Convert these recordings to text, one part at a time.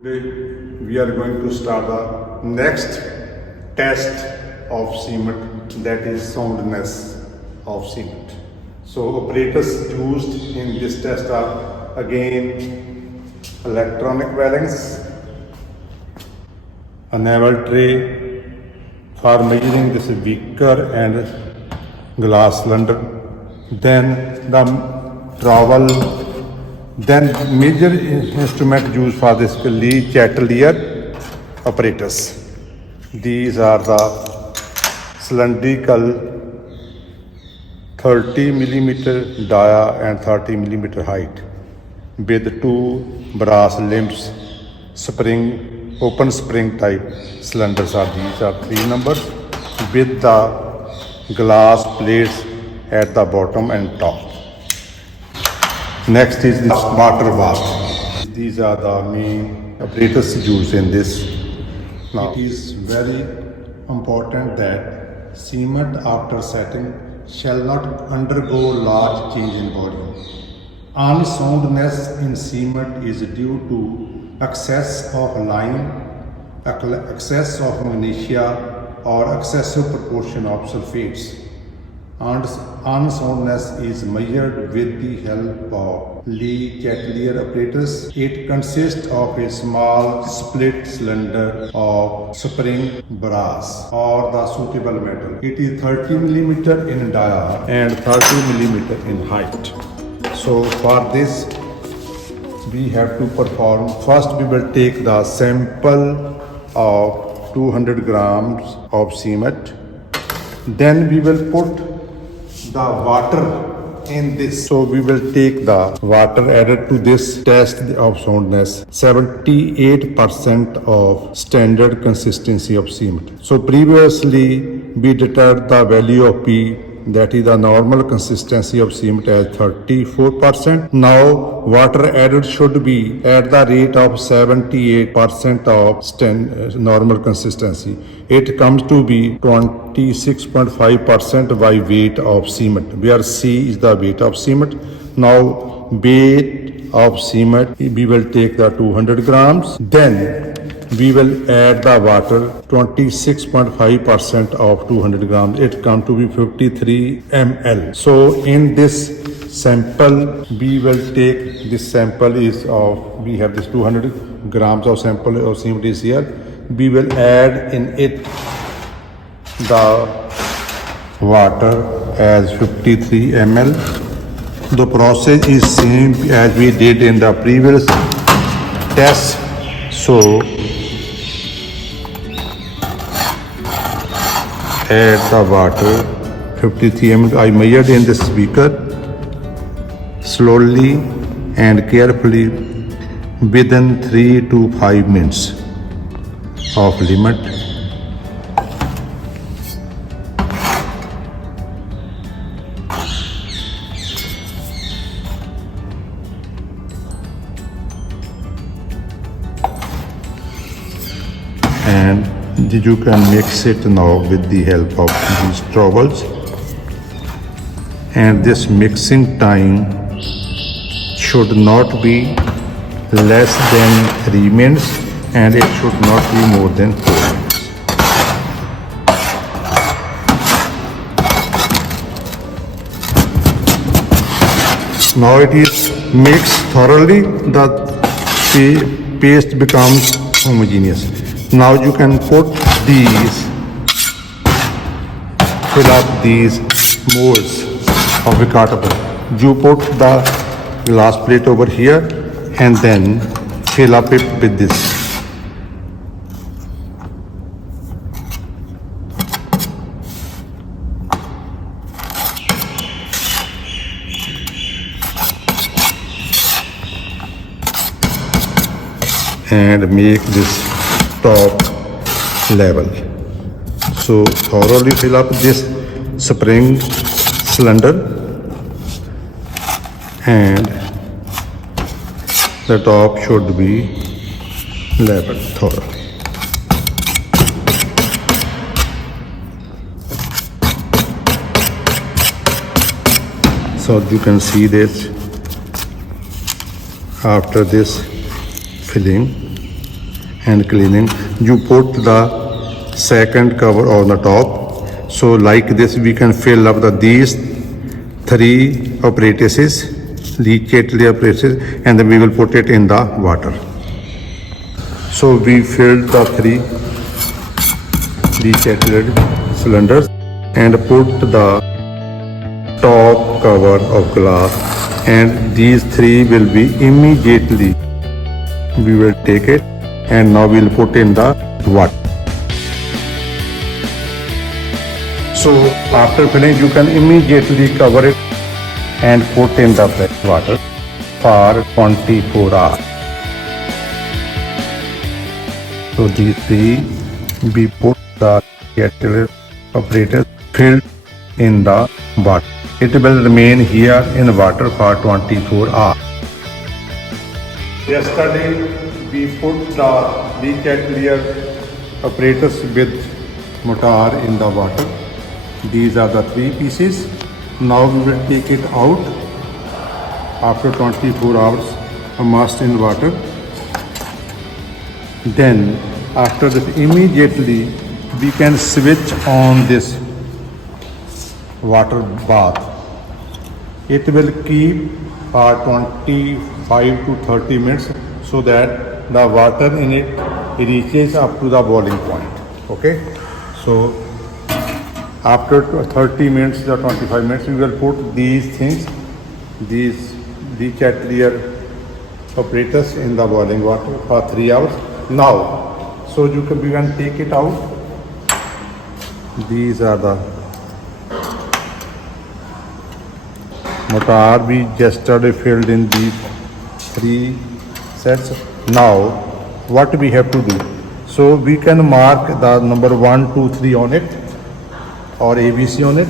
Today we are going to start the next test of cement, that is soundness of cement. So operators used in this test are again electronic balance, a navel tray for measuring this beaker and glass cylinder, then the trowel, then major instrument used for this Lee chatelier apparatus. These are the cylindrical 30 millimeter dia and 30 millimeter height with two brass limbs, spring, open spring type cylinders are these are 3 numbers with the glass plates at the bottom and top. Next is this water bath. These are the main apparatus used in this. Now, it is very important that cement after setting shall not undergo large change in volume. Unsoundness in cement is due to excess of lime, excess of magnesia, or excessive proportion of sulfates. Unsoundness is measured with the help of Lee chatelier apparatus. It consists of a small split cylinder of spring brass or the suitable metal. It is 30 millimeter in dia and 30 millimeter in height. So for this we have to perform. First we will take the sample of 200 grams of cement. Then we will put the water in this. So we will take the water added to this test of soundness, 78% of standard consistency of cement. So previously we determined the value of P, that is the normal consistency of cement, as 34%. Now water added should be at the rate of 78% of normal consistency. It comes to be 26.5% by weight of cement, where C is the weight of cement. Now weight of cement, we will take the 200 grams. Then we will add the water, 26.5% of 200 grams. It comes to be 53 ml. So in this sample, we will take this sample is of, we have this 200 grams of sample of cement is here. We will add in it the water as 53 ml. The process is same as we did in the previous test. So add the water 53 ml. I measured in this beaker slowly and carefully within 3 to 5 minutes of limit. And you can mix it now with the help of these trowels. And this mixing time should not be less than 3 minutes and it should not be more than 4 minutes. Now it is mixed thoroughly, the paste becomes homogeneous. Now you can put these, fill up these molds of a cartable. You put the glass plate over here and then fill up it with this. And make this top level. So thoroughly fill up this spring cylinder and the top should be leveled thoroughly. So you can see this after this filling and cleaning. You put the second cover on the top. So like this we can fill up these three apparatuses, leachate apparatuses, and then we will put it in the water. So we filled the three leachate cylinders and put the top cover of glass, and these three will be immediately, we will take it and now we'll put in the water. So after filling you can immediately cover it and put in the fresh water for 24 hours. So these three, we put the catalyst apparatus filled in the water. It will remain here in water for 24 hours. Yesterday we put the leachate apparatus with motor in the water. These are the three pieces. Now we will take it out after 24 hours immersed in water. Then after this immediately we can switch on this water bath. It will keep for 25 to 30 minutes so that the water in it reaches up to the boiling point. Okay, so after 30 minutes or 25 minutes we will put these things, these leachate apparatus in the boiling water for 3 hours. Now so we can take it out. These are the motor we yesterday filled in these three sets. Now what we have to do, so we can mark the number 1, 2, 3 on it or ABC on it.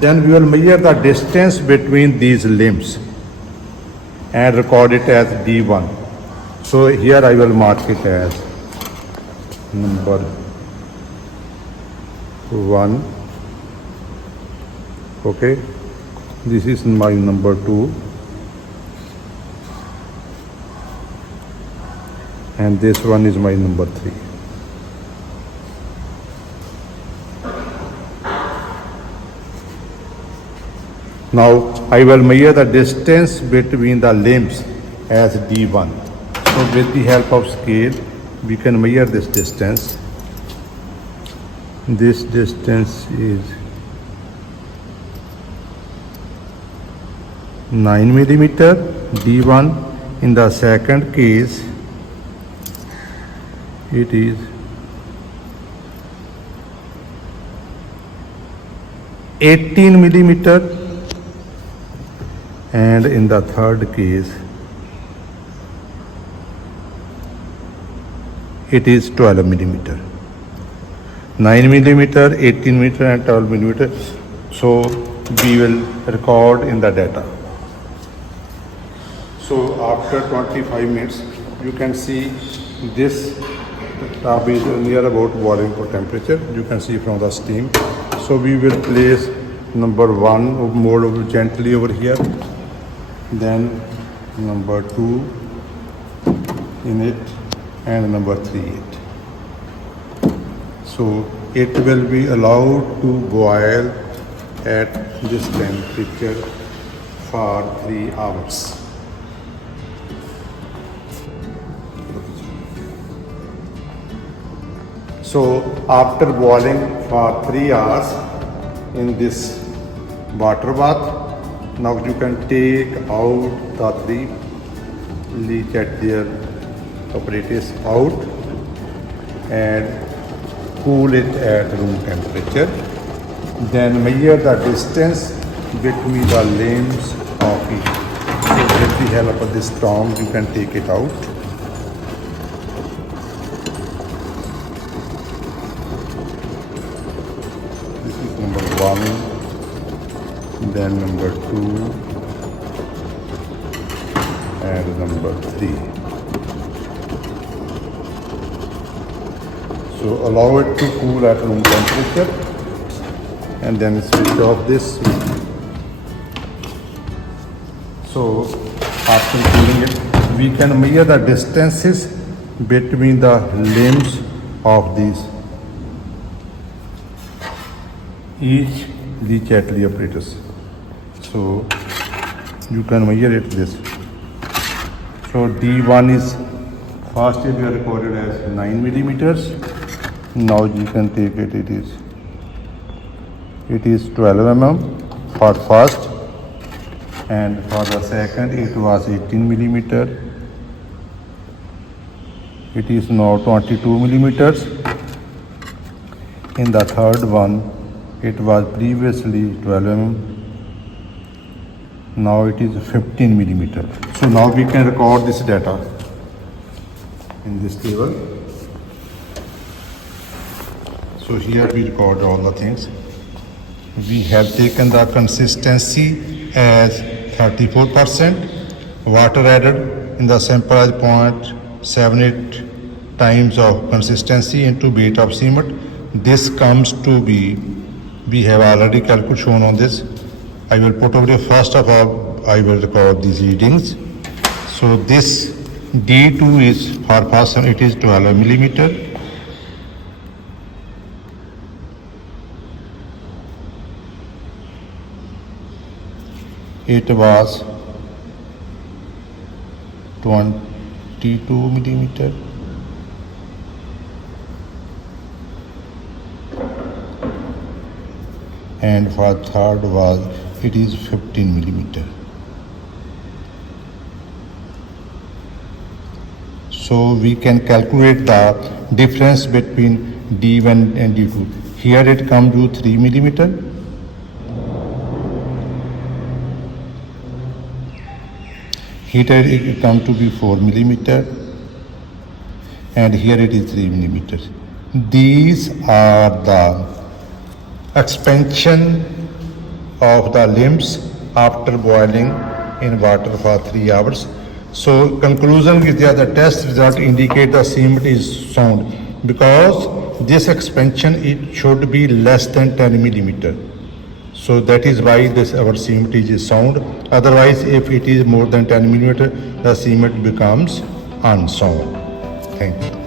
Then we will measure the distance between these limbs and record it as D1. So here I will mark it as number 1. Okay, this is my number 2 and this one is my number 3. Now I will measure the distance between the limbs as D1. So with the help of scale we can measure this distance. This distance is 9 millimeter D1. In the second case it is 18 millimeter, and in the third case it is 12 millimeter. 9 millimeter, 18 millimeter and 12 millimeter. So we will record in the data. So after 25 minutes you can see this tub is near about boiling temperature. You can see from the steam. So we will place number 1 more gently over here, then number 2 in it, and number 3 it. So it will be allowed to boil at this temperature for 3 hours. So after boiling for 3 hours in this water bath, now you can take out the 3 leachate apparatus out and cool it at room temperature. Then measure the distance between the limbs of each. So with the help of this tongue you can take it out. This is number 1, then number 2 and number 3. So allow it to cool at room temperature and then switch off this switch. So after cooling it, we can measure the distances between the limbs of these each the Chatterley apparatus. So you can measure it this. So D1 is first we are recorded as 9 millimeters. Now you can take it. It is 12 mm for first, and for the second it was 18 millimeter. It is now 22 millimeters. In the third one, it was previously 12 mm. Now it is 15 millimeter. So now we can record this data in this table. So here we record all the things. We have taken the consistency as 34%, water added in the sample as 0.78 times of consistency into weight of cement. This comes to be, we have already calculated shown on this. I will put over here. First of all, I will record these readings. So this D2 is for first one, it is 12 millimeter. It was 22 millimeter. And for third was, it is 15 millimeter. So we can calculate the difference between D1 and D2. Here it comes to 3 millimeter. Here it comes to be 4 millimeter. And here it is 3 millimeters. These are the expansion of the limbs after boiling in water for 3 hours. So conclusion is that the test result indicate the cement is sound because this expansion it should be less than 10 millimeter. So that is why this our cement is sound. Otherwise, if it is more than 10 millimeter, the cement becomes unsound. Thank you.